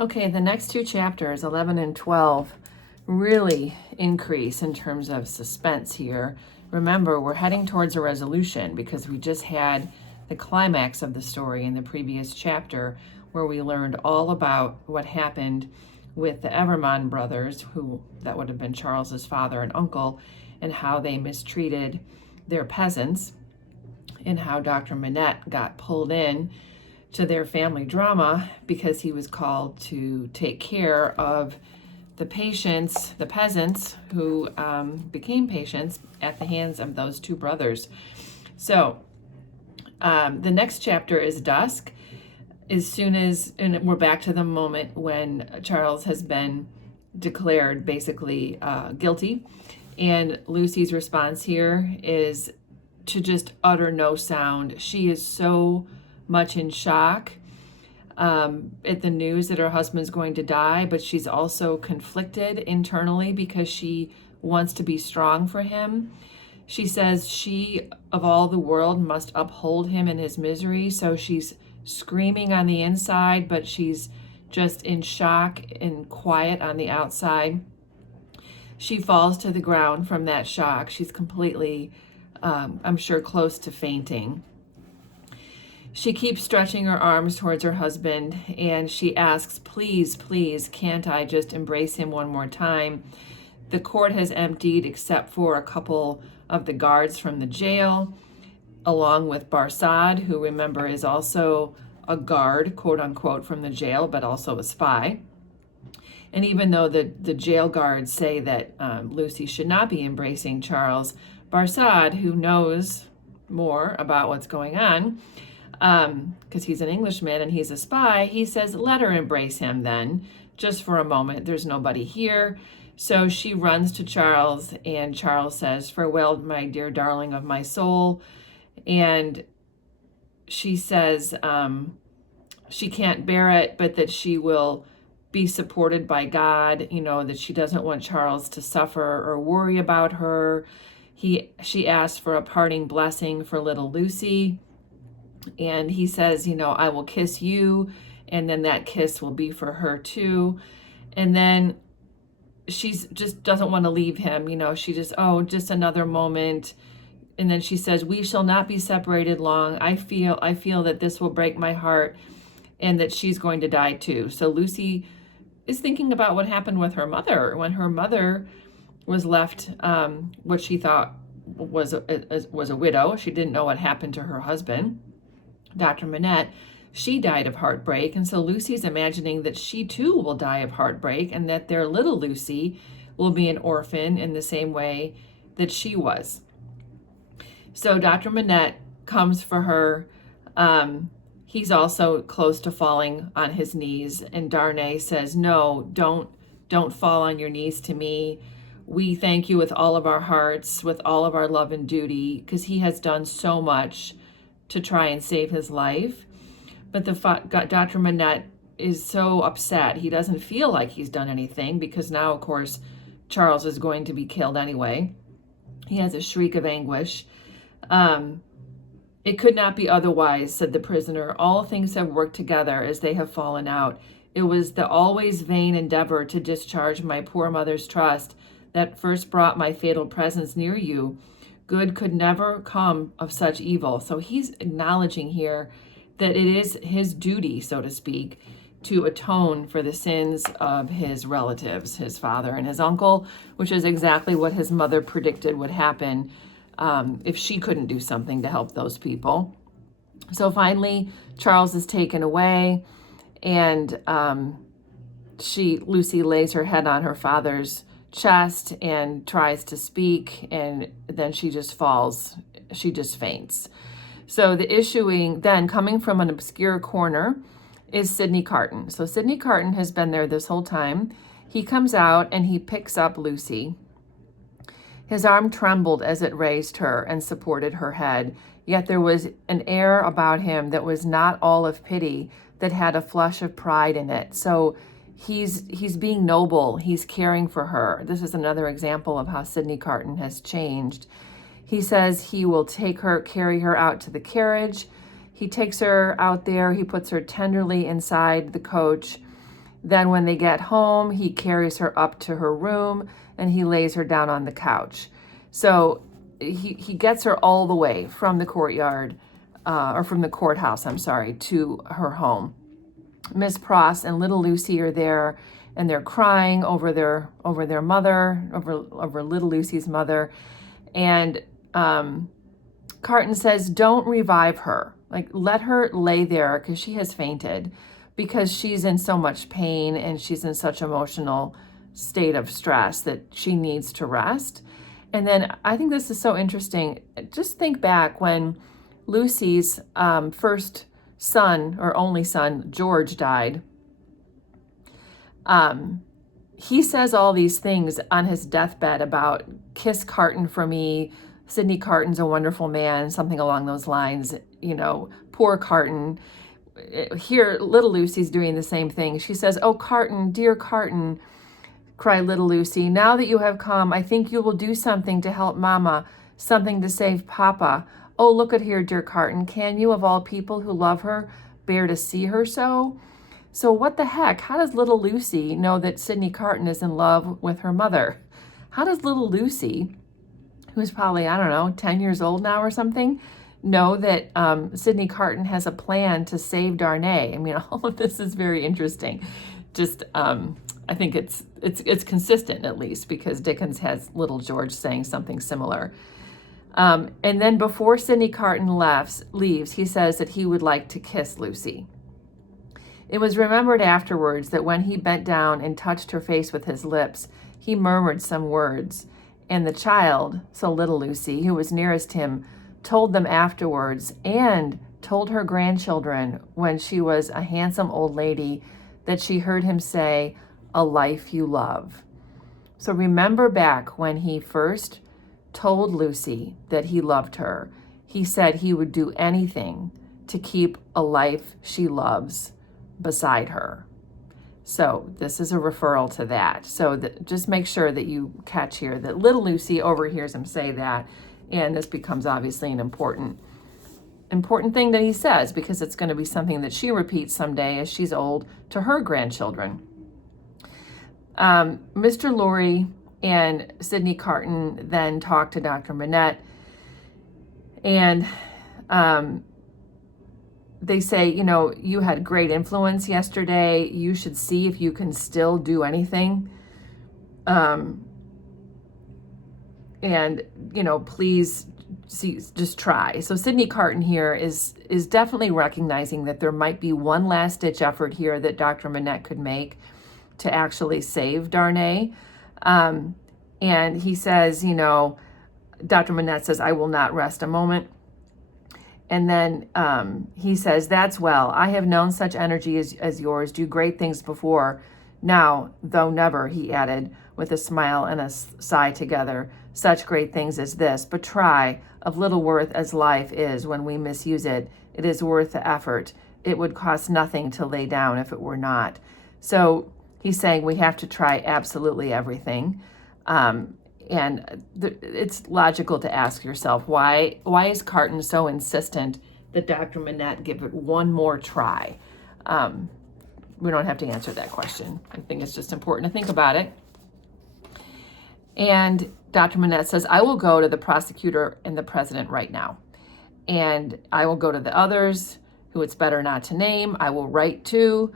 Okay, the next two chapters, 11 and 12, really increase in terms of suspense here. Remember, we're heading towards a resolution because we just had the climax of the story in the previous chapter where we learned all about what happened with the Evermond brothers, who that would have been Charles's father and uncle, and how they mistreated their peasants, and how Dr. Manette got pulled in to their family drama because he was called to take care of the patients, the peasants who became patients at the hands of those two brothers. So the next chapter is dusk. As soon as, and we're back to the moment when Charles has been declared basically guilty. And Lucie's response here is to just utter no sound. She is so much in shock at the news that her husband's going to die, but she's also conflicted internally because she wants to be strong for him. She says she, of all the world, must uphold him in his misery, so she's screaming on the inside, but she's just in shock and quiet on the outside. She falls to the ground from that shock. She's completely, I'm sure, close to fainting. She keeps stretching her arms towards her husband, and she asks, please, please, can't I just embrace him one more time? The court has emptied except for a couple of the guards from the jail, along with Barsad, who, remember, is also a guard, quote unquote, from the jail, but also a spy. And even though the jail guards say that Lucie should not be embracing Charles, Barsad, who knows more about what's going on, because he's an Englishman and he's a spy, he says, let her embrace him then, just for a moment. There's nobody here. So she runs to Charles, and Charles says, farewell, my dear darling of my soul. And she says she can't bear it, but that she will be supported by God, that she doesn't want Charles to suffer or worry about her. She asked for a parting blessing for little Lucie. And he says, I will kiss you, and then that kiss will be for her too. And then she just doesn't want to leave him. She just another moment. And then she says, we shall not be separated long. I feel that this will break my heart and that she's going to die too. So Lucie is thinking about what happened with her mother when her mother was left what she thought was a widow. She didn't know what happened to her husband, Dr. Manette. She died of heartbreak, and so Lucie's imagining that she too will die of heartbreak and that their little Lucie will be an orphan in the same way that she was. So Dr. Manette comes for her. He's also close to falling on his knees, and Darnay says, no, don't fall on your knees to me. We thank you with all of our hearts, with all of our love and duty, because he has done so much to try and save his life. But Dr. Manette is so upset. He doesn't feel like he's done anything because now, of course, Charles is going to be killed anyway. He has a shriek of anguish. It could not be otherwise, said the prisoner. All things have worked together as they have fallen out. It was the always vain endeavor to discharge my poor mother's trust that first brought my fatal presence near you. Good could never come of such evil. So he's acknowledging here that it is his duty, so to speak, to atone for the sins of his relatives, his father and his uncle, which is exactly what his mother predicted would happen if she couldn't do something to help those people. So finally, Charles is taken away, and Lucie lays her head on her father's chest and tries to speak, and then she just falls. She just faints. So the issuing, then coming from an obscure corner, is Sidney Carton. So Sidney Carton has been there this whole time. He comes out and he picks up Lucie. His arm trembled as it raised her and supported her head, yet there was an air about him that was not all of pity, that had a flush of pride in it. So he's being noble. He's caring for her. This is another example of how Sidney Carton has changed. He says he will carry her out to the carriage. He takes her out there. He puts her tenderly inside the coach. Then when they get home, he carries her up to her room and he lays her down on the couch. So he gets her all the way from the courtyard, or from the courthouse, I'm sorry, to her home. Miss Pross and little Lucy are there, and they're crying over their mother, over little Lucy's mother. And Carton says, don't revive her. Like, let her lay there because she has fainted, because she's in so much pain and she's in such emotional state of stress that she needs to rest. And then I think this is so interesting. Just think back when Lucy's first son, or only son, George, died. He says all these things on his deathbed about kiss Carton for me. Sidney Carton's a wonderful man, something along those lines, poor Carton. Here, little Lucy's doing the same thing. She says, oh, Carton, dear Carton, cried little Lucy, now that you have come, I think you will do something to help Mama, something to save Papa. Oh, look at here, dear Carton. Can you, of all people who love her, bear to see her so? So what the heck? How does little Lucy know that Sidney Carton is in love with her mother? How does little Lucy, who's probably, 10 years old now or something, know that Sidney Carton has a plan to save Darnay? I mean, all of this is very interesting. Just, I think it's consistent, at least, because Dickens has little George saying something similar. And then before Sidney Carton leaves, he says that he would like to kiss Lucy. It was remembered afterwards that when he bent down and touched her face with his lips, he murmured some words, and the child, so little Lucy, who was nearest him, told them afterwards, and told her grandchildren when she was a handsome old lady, that she heard him say, a life you love. So remember back when he first told Lucy that he loved her, he said he would do anything to keep a life she loves beside her. So this is a referral to that. So just make sure that you catch here that little Lucy overhears him say that, and this becomes obviously an important thing that he says, because it's going to be something that she repeats someday as she's old to her grandchildren. Mr. Lorry and Sidney Carton then talk to Dr. Manette, and they say, you had great influence yesterday. You should see if you can still do anything. And, please just try. So Sidney Carton here is definitely recognizing that there might be one last ditch effort here that Dr. Manette could make to actually save Darnay. And he says, Dr. Manette says, I will not rest a moment. And then he says, that's well. I have known such energy as yours do great things before. Now, though never, he added, with a smile and a sigh together, such great things as this. But try, of little worth as life is when we misuse it, it is worth the effort. It would cost nothing to lay down if it were not. So he's saying we have to try absolutely everything. And it's logical to ask yourself, why is Carton so insistent that Dr. Manette give it one more try? We don't have to answer that question. I think it's just important to think about it. And Dr. Manette says, I will go to the prosecutor and the president right now. And I will go to the others who it's better not to name. I will write to,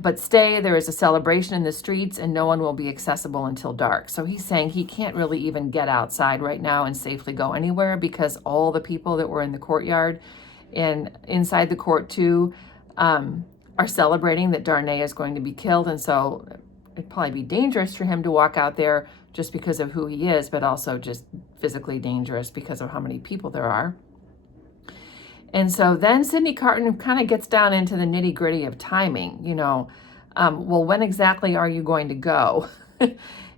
but stay, there is a celebration in the streets and no one will be accessible until dark. So he's saying he can't really even get outside right now and safely go anywhere, because all the people that were in the courtyard and inside the court too are celebrating that Darnay is going to be killed. And so it'd probably be dangerous for him to walk out there just because of who he is, but also just physically dangerous because of how many people there are. And so then Sidney Carton kind of gets down into the nitty gritty of timing, well, when exactly are you going to go?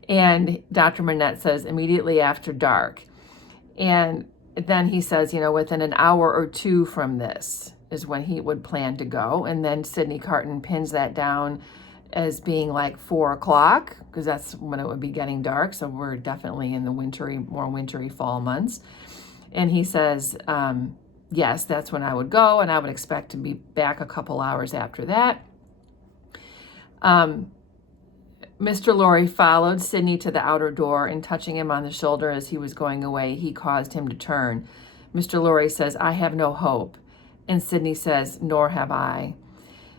And Dr. Manette says immediately after dark. And then he says, within an hour or two from this is when he would plan to go. And then Sidney Carton pins that down as being like 4 o'clock, because that's when it would be getting dark. So we're definitely in the more wintry fall months. And he says, yes, that's when I would go, and I would expect to be back a couple hours after that. Mr. Lorry followed Sidney to the outer door, and touching him on the shoulder as he was going away, he caused him to turn. Mr. Lorry says, "I have no hope." And Sidney says, "Nor have I."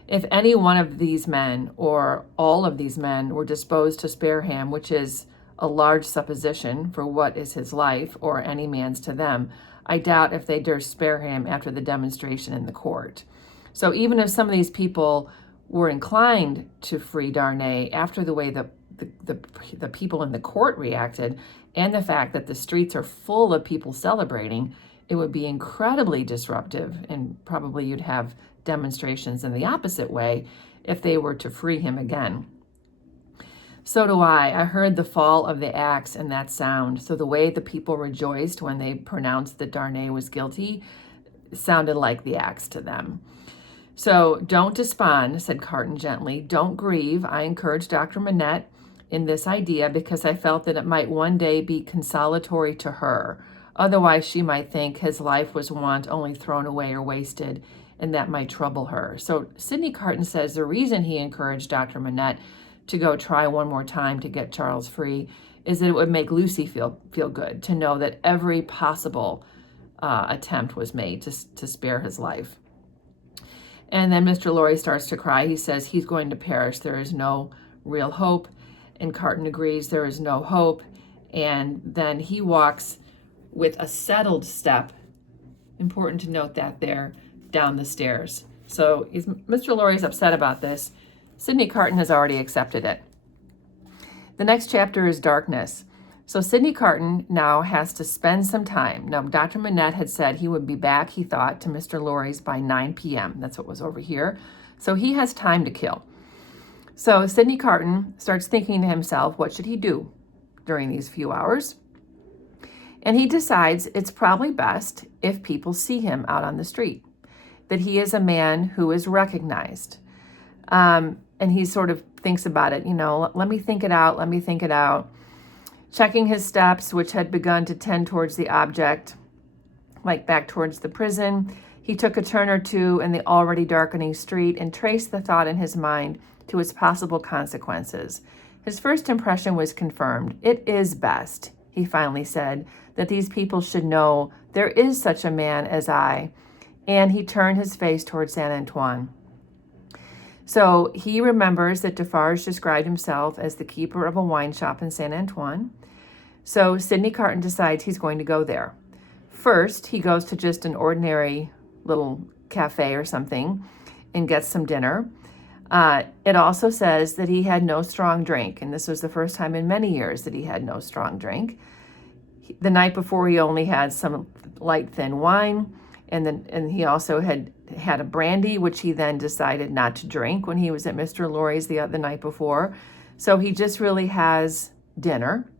If any one of these men or all of these men were disposed to spare him, which is a large supposition for what is his life or any man's to them, I doubt if they durst spare him after the demonstration in the court. So even if some of these people were inclined to free Darnay after the way the people in the court reacted and the fact that the streets are full of people celebrating, it would be incredibly disruptive, and probably you'd have demonstrations in the opposite way if they were to free him again. So do I. I heard the fall of the axe and that sound. So the way the people rejoiced when they pronounced that Darnay was guilty sounded like the axe to them. So don't despond, said Carton gently. Don't grieve. I encouraged Dr. Manette in this idea because I felt that it might one day be consolatory to her. Otherwise, she might think his life was want only thrown away or wasted, and that might trouble her. So Sidney Carton says the reason he encouraged Dr. Manette to go try one more time to get Charles free is that it would make Lucy feel good to know that every possible attempt was made to spare his life. And then Mr. Lorry starts to cry. He says he's going to perish. There is no real hope. And Carton agrees there is no hope. And then he walks with a settled step, important to note that there, down the stairs. So Mr. Lorry's upset about this. Sidney Carton has already accepted it. The next chapter is darkness. So Sidney Carton now has to spend some time. Now, Dr. Manette had said he would be back, he thought, to Mr. Lorry's by 9 p.m. That's what was over here. So he has time to kill. So Sidney Carton starts thinking to himself, what should he do during these few hours? And he decides it's probably best if people see him out on the street, that he is a man who is recognized. And he sort of thinks about it, let me think it out. Checking his steps, which had begun to tend towards the object, like back towards the prison, he took a turn or two in the already darkening street and traced the thought in his mind to its possible consequences. His first impression was confirmed. It is best, he finally said, that these people should know there is such a man as I. And he turned his face towards Saint Antoine. So he remembers that Defarge described himself as the keeper of a wine shop in Saint Antoine. So Sidney Carton decides he's going to go there. First, he goes to just an ordinary little cafe or something and gets some dinner. It also says that he had no strong drink, and this was the first time in many years that he had no strong drink. The night before, he only had some light, thin wine, and he also had a brandy, which he then decided not to drink when he was at Mr. Lorry's the night before. So he just really has dinner,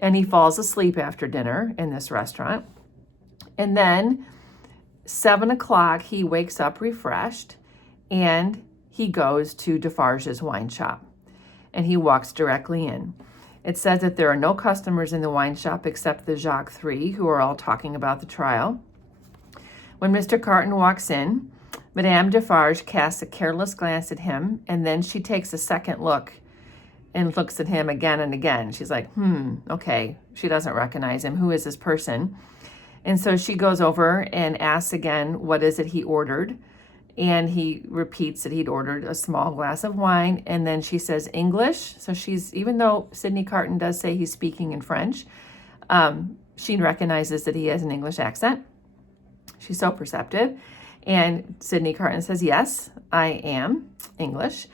and he falls asleep after dinner in this restaurant. And then 7 o'clock, he wakes up refreshed, and he goes to Defarge's wine shop, and he walks directly in. It says that there are no customers in the wine shop except the Jacques Three, who are all talking about the trial. When Mr. Carton walks in, Madame Defarge casts a careless glance at him, and then she takes a second look and looks at him again and again. She's like, okay. She doesn't recognize him. Who is this person? And so she goes over and asks again, what is it he ordered? And he repeats that he'd ordered a small glass of wine. And then she says English. So even though Sidney Carton does say he's speaking in French, she recognizes that he has an English accent. She's so perceptive. And Sidney Carton says, yes, I am English.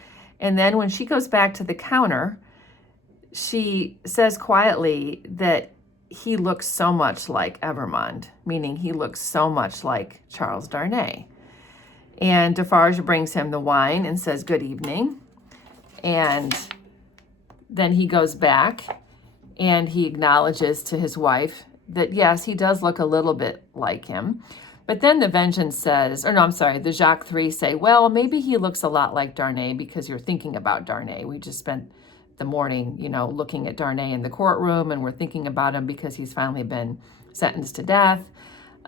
And then when she goes back to the counter, she says quietly that he looks so much like Evermond, meaning he looks so much like Charles Darnay. And Defarge brings him the wine and says, good evening. And then he goes back and he acknowledges to his wife that, yes, he does look a little bit like him. But then the the Jacques Three say, well, maybe he looks a lot like Darnay because you're thinking about Darnay. We just spent the morning, looking at Darnay in the courtroom, and we're thinking about him because he's finally been sentenced to death.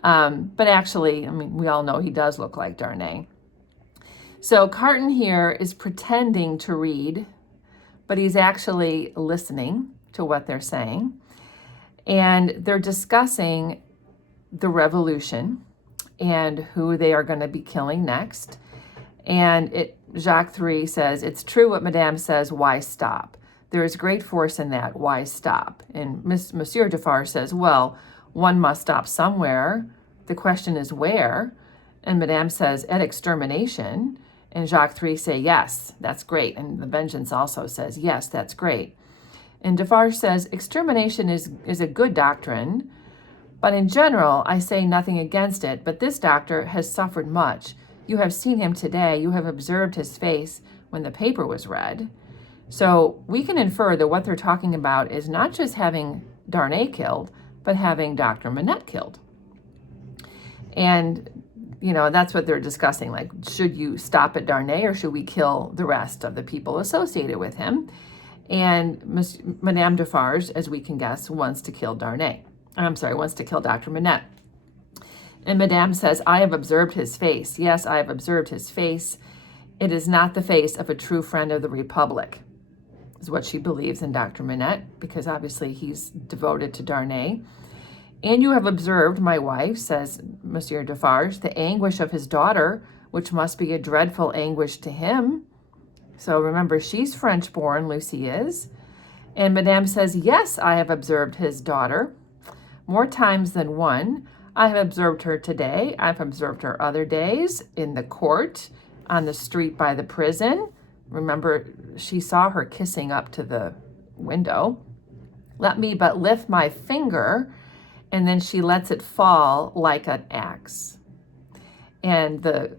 But actually, we all know he does look like Darnay. So Carton here is pretending to read, but he's actually listening to what they're saying. And they're discussing the revolution and who they are going to be killing next. And Jacques 3 says, it's true what Madame says, why stop? There is great force in that, why stop? And Monsieur Defarge says, well, one must stop somewhere. The question is where? And Madame says, at extermination. And Jacques 3 say, yes, that's great. And the Vengeance also says, yes, that's great. And Defarge says, extermination is a good doctrine, but in general, I say nothing against it. But this doctor has suffered much. You have seen him today. You have observed his face when the paper was read. So we can infer that what they're talking about is not just having Darnay killed, but having Dr. Manette killed. And, that's what they're discussing. Like, should you stop at Darnay or should we kill the rest of the people associated with him? And Madame Defarge, as we can guess, wants to kill wants to kill Dr. Manette. And Madame says, I have observed his face. Yes, I have observed his face. It is not the face of a true friend of the Republic, is what she believes in Dr. Manette, because obviously he's devoted to Darnay. And you have observed, my wife, says Monsieur Defarge, the anguish of his daughter, which must be a dreadful anguish to him. So remember, she's French-born, Lucie is. And Madame says, yes, I have observed his daughter more times than one. I have observed her today. I've observed her other days in the court, on the street by the prison. Remember, she saw her kissing up to the window. Let me but lift my finger, and then she lets it fall like an axe. And the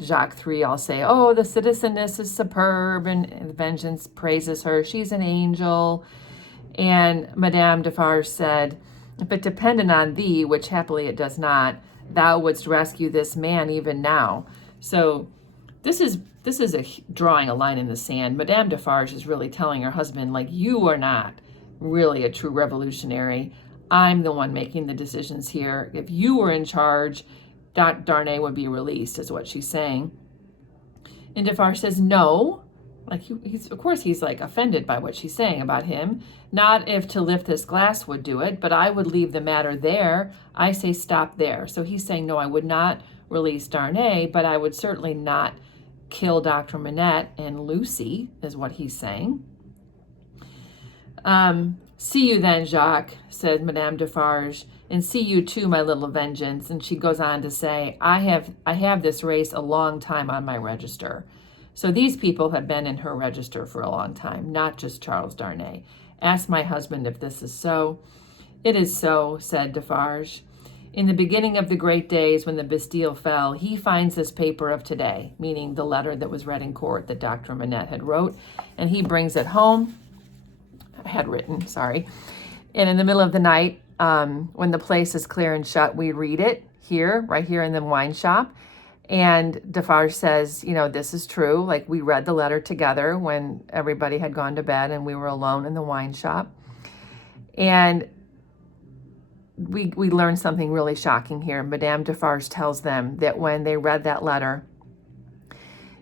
Jacques 3 all say, oh, the citizeness is superb, and the Vengeance praises her. She's an angel. And Madame Defarge said, if it depended on thee, which happily it does not, thou wouldst rescue this man even now. So this is drawing a line in the sand. Madame Defarge is really telling her husband, like, you are not really a true revolutionary. I'm the one making the decisions here. If you were in charge, Darnay would be released, is what she's saying. And Defarge says, no. Like, he's like offended by what she's saying about him. Not if to lift this glass would do it, but I would leave the matter there. I say stop there. So he's saying, no, I would not release Darnay, but I would certainly not kill Dr. Manette and Lucie, is what he's saying. See you then, Jacques, said Madame Defarge, and see you too, my little Vengeance. And she goes on to say, I have this race a long time on my register. So these people have been in her register for a long time, not just Charles Darnay. Ask my husband if this is so. It is so, said Defarge. In the beginning of the great days when the Bastille fell, he finds this paper of today, meaning the letter that was read in court that Dr. Manette had wrote, and he brings it home, and in the middle of the night, when the place is clear and shut, we read it right here in the wine shop. And Defarge says, this is true. Like, we read the letter together when everybody had gone to bed and we were alone in the wine shop. And we learned something really shocking here. Madame Defarge tells them that when they read that letter,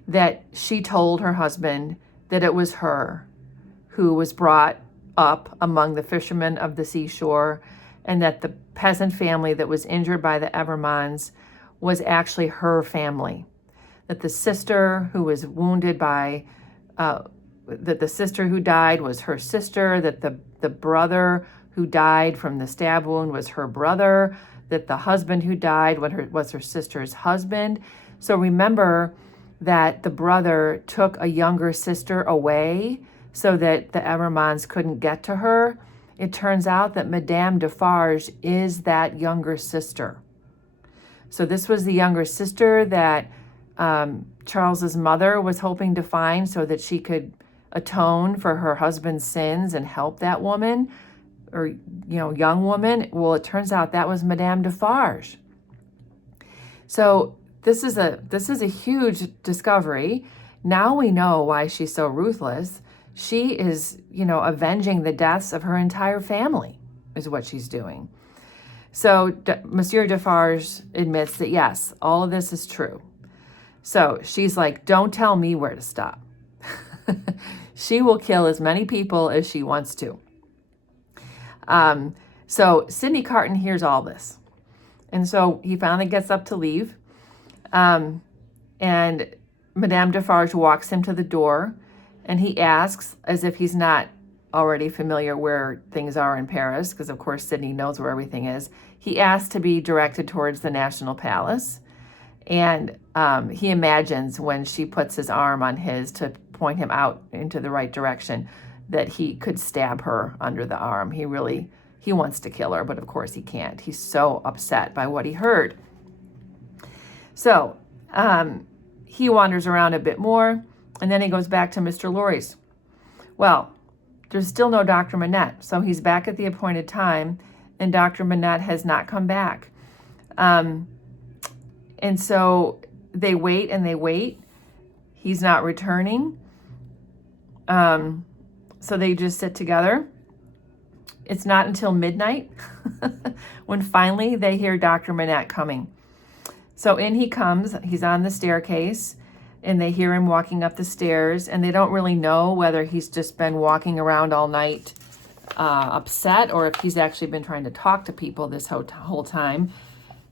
that she told her husband that it was her who was brought up among the fishermen of the seashore, and that the peasant family that was injured by the Evermonds was actually her family. That the sister who was wounded by, that the sister who died was her sister, that the brother who died from the stab wound was her brother, that the husband who died was her sister's husband. So remember that the brother took a younger sister away so that the Evermonds couldn't get to her. It turns out that Madame Defarge is that younger sister. So this was the younger sister that Charles's mother was hoping to find so that she could atone for her husband's sins and help that woman, or young woman. Well, it turns out that was Madame Defarge. So this is a huge discovery. Now we know why she's so ruthless. She is, avenging the deaths of her entire family, is what she's doing. So Monsieur Defarge admits that, yes, all of this is true. So she's like, don't tell me where to stop. She will kill as many people as she wants to. So Sidney Carton hears all this. And so he finally gets up to leave. And Madame Defarge walks him to the door, and he asks, as if he's not already familiar where things are in Paris, because of course Sidney knows where everything is. He asks to be directed towards the National Palace. And he imagines when she puts his arm on his to point him out into the right direction, that he could stab her under the arm. He wants to kill her, but of course he can't. He's so upset by what he heard. So he wanders around a bit more, and then he goes back to Mr. Lorry's. Well, there's still no Dr. Manette, so he's back at the appointed time, and Dr. Manette has not come back. And so they wait and they wait. He's not returning. So they just sit together. It's not until midnight when finally they hear Dr. Manette coming. So in he comes. He's on the staircase, and they hear him walking up the stairs, and they don't really know whether he's just been walking around all night upset, or if he's actually been trying to talk to people this whole time.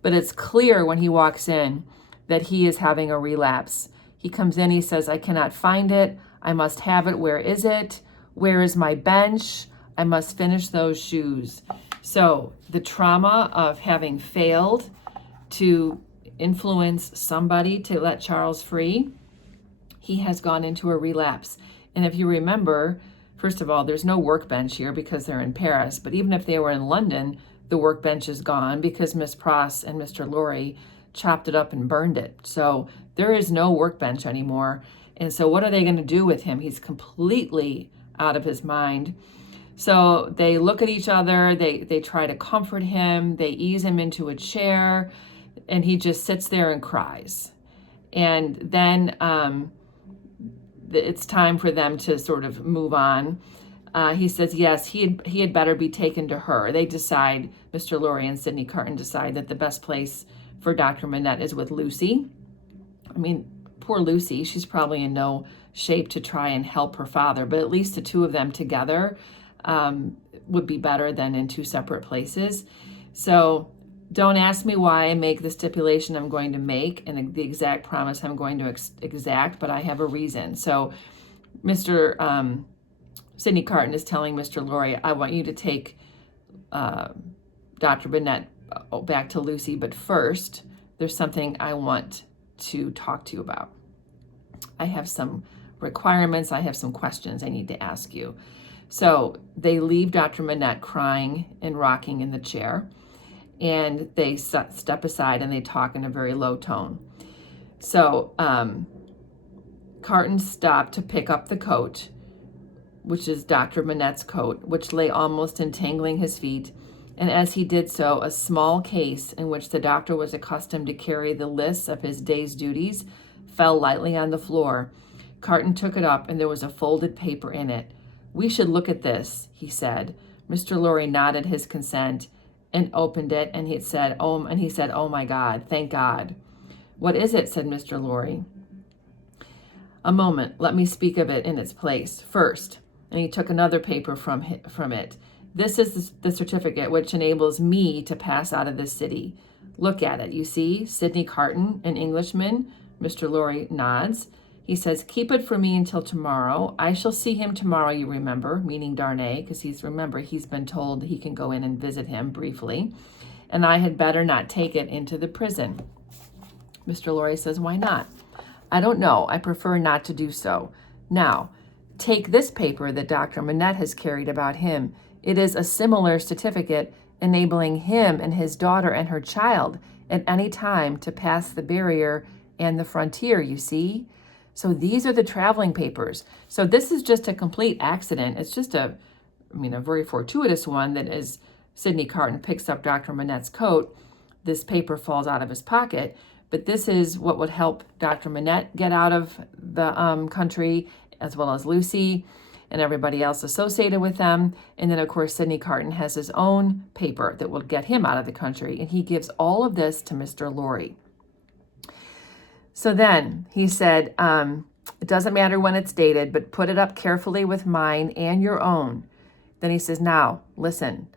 But it's clear when he walks in that he is having a relapse. He comes in, he says, I cannot find it. I must have it. Where is it? Where is my bench? I must finish those shoes. So the trauma of having failed to influence somebody to let Charles free, he has gone into a relapse. And if you remember, first of all, there's no workbench here because they're in Paris. But even if they were in London, the workbench is gone because Miss Pross and Mr. Lorry chopped it up and burned it. So there is no workbench anymore. And so what are they going to do with him? He's completely out of his mind. So they look at each other. They try to comfort him. They ease him into a chair, and he just sits there and cries. And then it's time for them to sort of move on. He says, yes, he had better be taken to her. They decide, Mr. Lorry and Sidney Carton decide that the best place for Dr. Manette is with Lucie. I mean, poor Lucie, she's probably in no shape to try and help her father, but at least the two of them together would be better than in two separate places. So don't ask me why I make the stipulation I'm going to make and the exact promise I'm going to exact, but I have a reason. So Mr. Sidney Carton is telling Mr. Lorry, I want you to take Dr. Manette back to Lucie, but first, there's something I want to talk to you about. I have some requirements. I have some questions I need to ask you. So they leave Dr. Manette crying and rocking in the chair, and they step aside and they talk in a very low tone. So Carton stopped to pick up the coat, which is Dr. Manette's coat, which lay almost entangling his feet. And as he did so, a small case in which the doctor was accustomed to carry the lists of his day's duties fell lightly on the floor. Carton took it up, and there was a folded paper in it. We should look at this, he said. Mr. Lorry nodded his consent and opened it, and he said, oh my God, thank God. What is it? Said Mr. Lorry. A moment, let me speak of it in its place. First, and he took another paper from it. This is the certificate which enables me to pass out of this city. Look at it. You see, Sidney Carton, an Englishman. Mr. Lorry nods. He says, keep it for me until tomorrow. I shall see him tomorrow, you remember, meaning Darnay, because he's been told he can go in and visit him briefly. And I had better not take it into the prison. Mr. Lorry says, why not? I don't know. I prefer not to do so. Now, take this paper that Dr. Manette has carried about him. It is a similar certificate enabling him and his daughter and her child at any time to pass the barrier and the frontier, you see? So these are the traveling papers. So this is just a complete accident. It's just a very fortuitous one that as Sidney Carton picks up Dr. Manette's coat, this paper falls out of his pocket. But this is what would help Dr. Manette get out of the country, as well as Lucie and everybody else associated with them. And then, of course, Sidney Carton has his own paper that will get him out of the country. And he gives all of this to Mr. Lorry. So then he said, it doesn't matter when it's dated, but put it up carefully with mine and your own. Then he says, now, listen,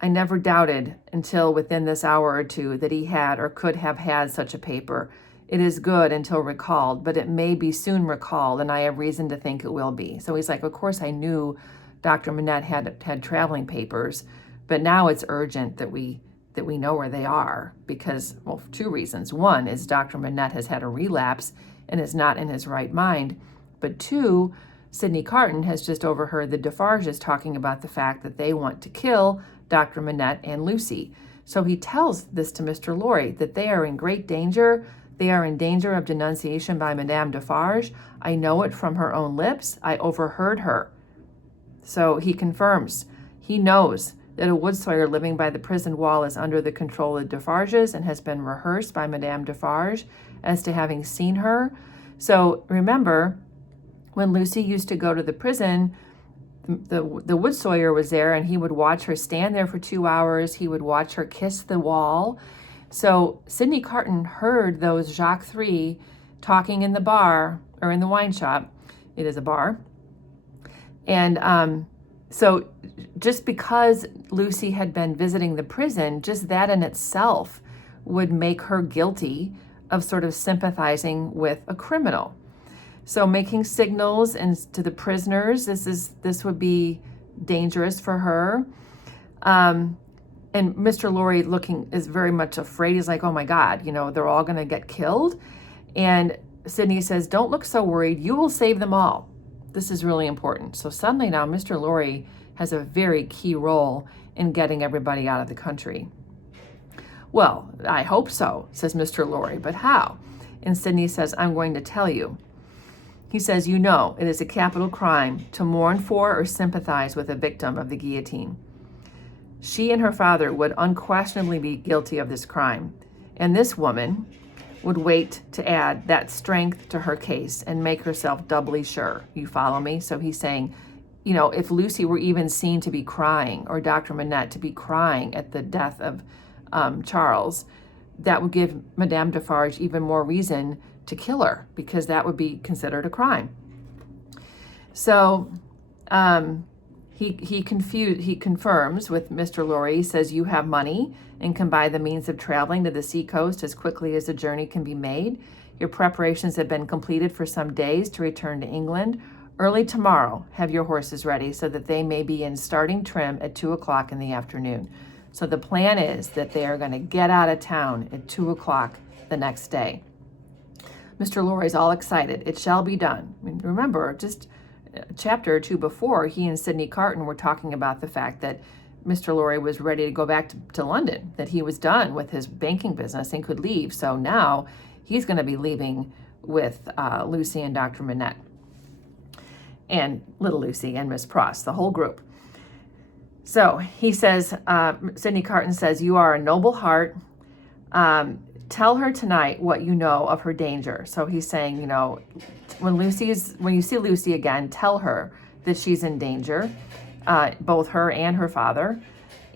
I never doubted until within this hour or two that he had or could have had such a paper. It is good until recalled, but it may be soon recalled, and I have reason to think it will be. So he's like, of course I knew Dr. Manette had traveling papers, but now it's urgent that we know where they are because, well, for two reasons. One is Dr. Manette has had a relapse and is not in his right mind. But two, Sidney Carton has just overheard the Defarges talking about the fact that they want to kill Dr. Manette and Lucie. So he tells this to Mr. Lorry, that they are in great danger. They are in danger of denunciation by Madame Defarge. I know it from her own lips. I overheard her. So he confirms. He knows that a wood sawyer living by the prison wall is under the control of Defarges and has been rehearsed by Madame Defarge as to having seen her. So remember, when Lucie used to go to the prison, the wood sawyer was there and he would watch her stand there for 2 hours. He would watch her kiss the wall. So Sidney Carton heard those Jacques 3 talking in the bar or in the wine shop. It is a bar. And so just because Lucie had been visiting the prison, just that in itself would make her guilty of sort of sympathizing with a criminal. So making signals to the prisoners, this would be dangerous for her. And Mr. Lorry is very much afraid. He's like, oh my God, they're all going to get killed. And Sidney says, don't look so worried. You will save them all. This is really important. So suddenly now Mr. Lorry has a very key role in getting everybody out of the country. Well, I hope so, says Mr. Lorry, but how? And Sidney says, I'm going to tell you. He says, it is a capital crime to mourn for or sympathize with a victim of the guillotine. She and her father would unquestionably be guilty of this crime, and this woman would wait to add that strength to her case and make herself doubly sure. You follow me? So he's saying, if Lucie were even seen to be crying or Dr. Manette to be crying at the death of Charles, that would give Madame Defarge even more reason to kill her because that would be considered a crime. So he confirms with Mr. Lorry. He says, you have money and can buy the means of traveling to the seacoast as quickly as the journey can be made. Your preparations have been completed for some days to return to England. Early tomorrow, have your horses ready so that they may be in starting trim at 2 o'clock in the afternoon. So the plan is that they are going to get out of town at 2 o'clock the next day. Mr. Lorry's all excited. It shall be done. Remember, just a chapter or two before, he and Sidney Carton were talking about the fact that Mr. Lorry was ready to go back to London, that he was done with his banking business and could leave. So now he's going to be leaving with Lucie and Dr. Manette and little Lucie and Miss Pross, the whole group. So he says, Sidney Carton says, you are a noble heart. Tell her tonight what you know of her danger. So he's saying, when you see Lucie again, tell her that she's in danger. Both her and her father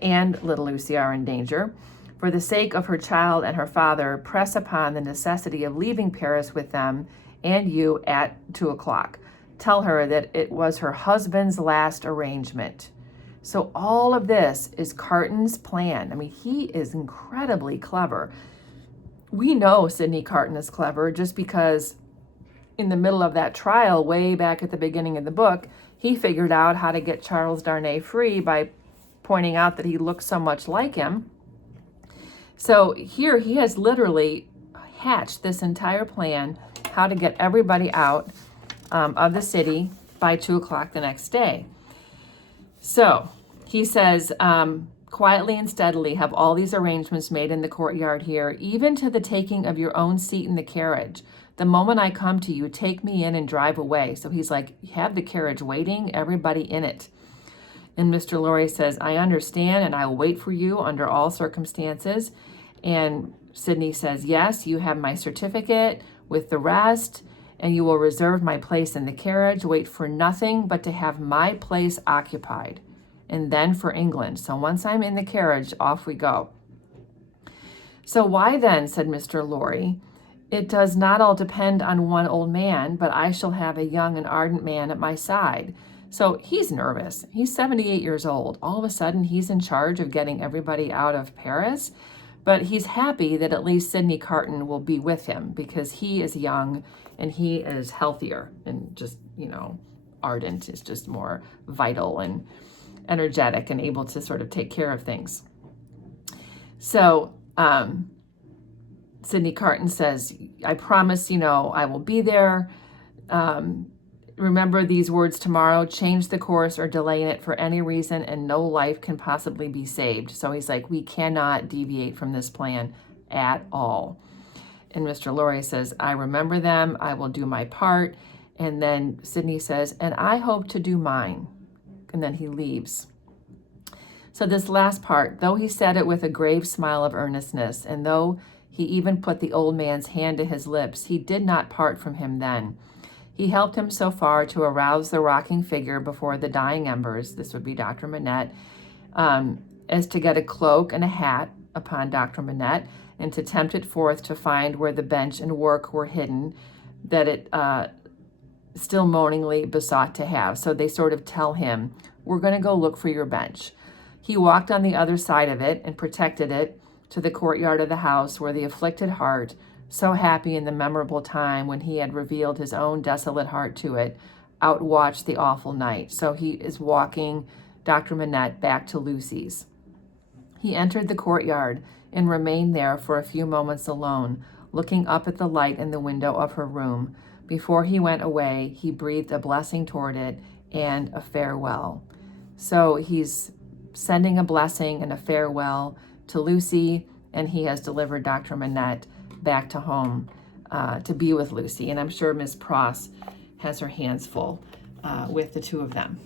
and little Lucie are in danger. For the sake of her child and her father, press upon the necessity of leaving Paris with them and you at 2 o'clock. Tell her that it was her husband's last arrangement. So all of this is Carton's plan. He is incredibly clever. We know Sidney Carton is clever just because in the middle of that trial, way back at the beginning of the book, he figured out how to get Charles Darnay free by pointing out that he looked so much like him. So here he has literally hatched this entire plan, how to get everybody out of the city by 2 o'clock the next day. So he says, quietly and steadily have all these arrangements made in the courtyard here, even to the taking of your own seat in the carriage. The moment I come to you, take me in and drive away. So he's like, have the carriage waiting, everybody in it. And Mr. Lorry says, I understand, and I will wait for you under all circumstances. And Sidney says, yes, you have my certificate with the rest, and you will reserve my place in the carriage. Wait for nothing but to have my place occupied, and then for England. So once I'm in the carriage, off we go. So why then, said Mr. Lorry, It does not all depend on one old man, but I shall have a young and ardent man at my side. So he's nervous. He's 78 years old. All of a sudden, he's in charge of getting everybody out of Paris. But he's happy that at least Sidney Carton will be with him because he is young and he is healthier and just, ardent, is just more vital and energetic and able to sort of take care of things. So Sidney Carton says, I promise, I will be there. Remember these words tomorrow, change the course or delay it for any reason, and no life can possibly be saved. So he's like, we cannot deviate from this plan at all. And Mr. Lorry says, I remember them. I will do my part. And then Sidney says, and I hope to do mine. And then he leaves. So this last part, though he said it with a grave smile of earnestness, and though he even put the old man's hand to his lips, he did not part from him then. He helped him so far to arouse the rocking figure before the dying embers, this would be Dr. Manette, as to get a cloak and a hat upon Dr. Manette, and to tempt it forth to find where the bench and work were hidden, that it still moaningly besought to have. So they sort of tell him, we're going to go look for your bench. He walked on the other side of it and protected it to the courtyard of the house where the afflicted heart, so happy in the memorable time when he had revealed his own desolate heart to it, outwatched the awful night. So he is walking Dr. Manette back to Lucie's. He entered the courtyard and remained there for a few moments alone, looking up at the light in the window of her room. Before he went away, he breathed a blessing toward it and a farewell. So he's sending a blessing and a farewell to Lucie, and he has delivered Dr. Manette back to home to be with Lucie. And I'm sure Miss Pross has her hands full with the two of them.